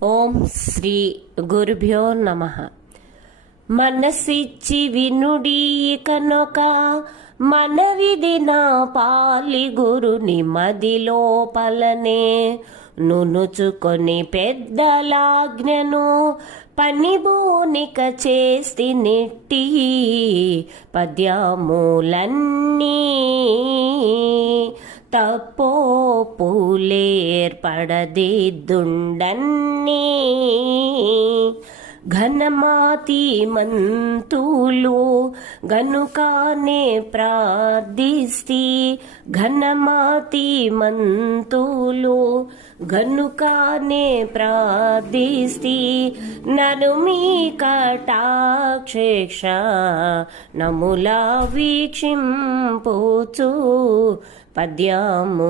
ఓం శ్రీ గురుభ్యో నమః. మనసిచ్చి వినుడి కనుక మనవిది నా పాలి గురుని మది లోపలనే నునుచుకొని పెద్దలాజ్ఞను పనిబోనిక చేస్తి నెట్టి పద్యములన్నీ తప్పోపులేర్పడదిద్దుండన్నీ ఘనమాతి మంతులు గనుకానే ప్రార్థిస్తి ఘనమాతి మంతులు గనుకానే ప్రార్థిస్తి నను మీ కటాక్షేక్ష నములా వీక్షింపుచు పద్యములన్నీ